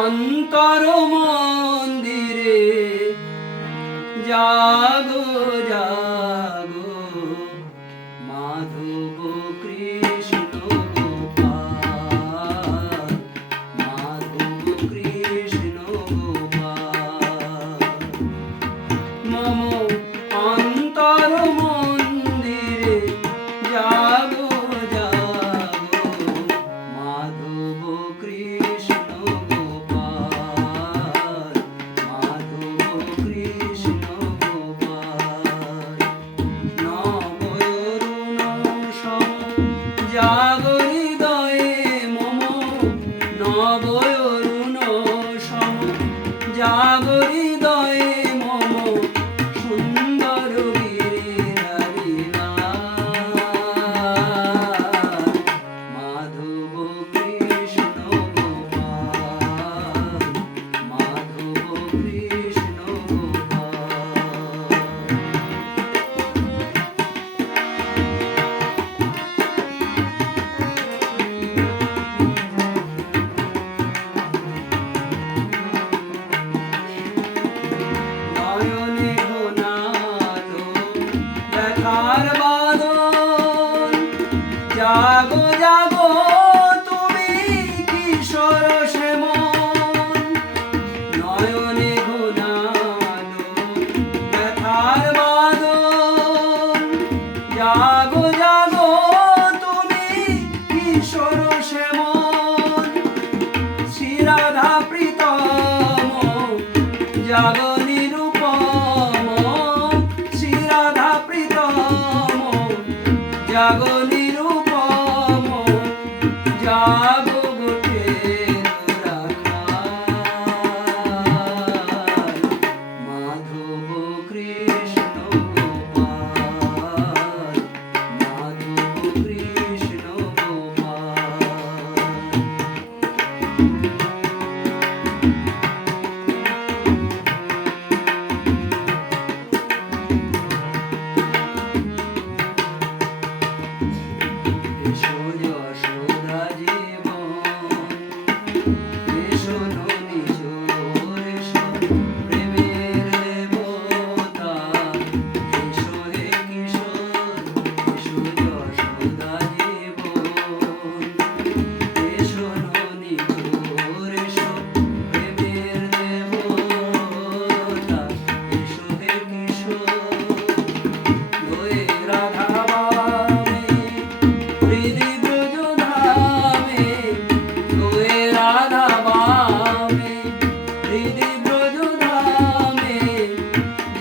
অন্তর মন্দিরে। জাগো জাগো মাধব কৃষ্ণ মাধব কৃষ্ণ মম জাগো জাগো, তুমি কিশোর শ্যামন নয়নে ঘনালো ব্যথার বাদন জাগো জাগো, তুমি কিশোর শ্যামন শ্রীরাধা প্রীতম, জাগো নিরূপম। শ্রীরাধা প্রীতম, জাগো 감사합니다.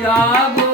água.